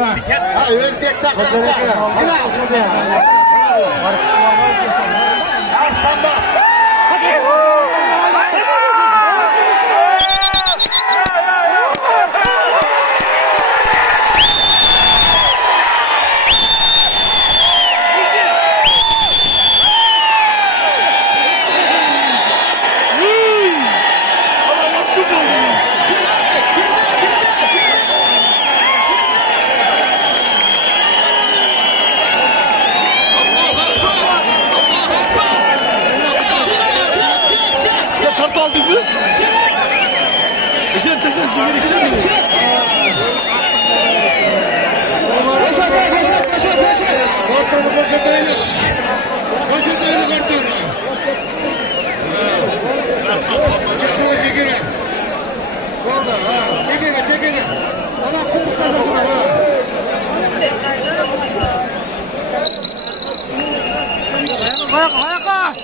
Ha, Özbekistan Kazakistan. Final. Arslanba. Aldık mı? Eşer tesen şimdi gidelim mi? Koşat. Kartonu koşat öyle. Koşat öyle kartonu. Çıktı çekene. Valla ha. Çekene. Adam fıtık kazasına ha. Ayaka.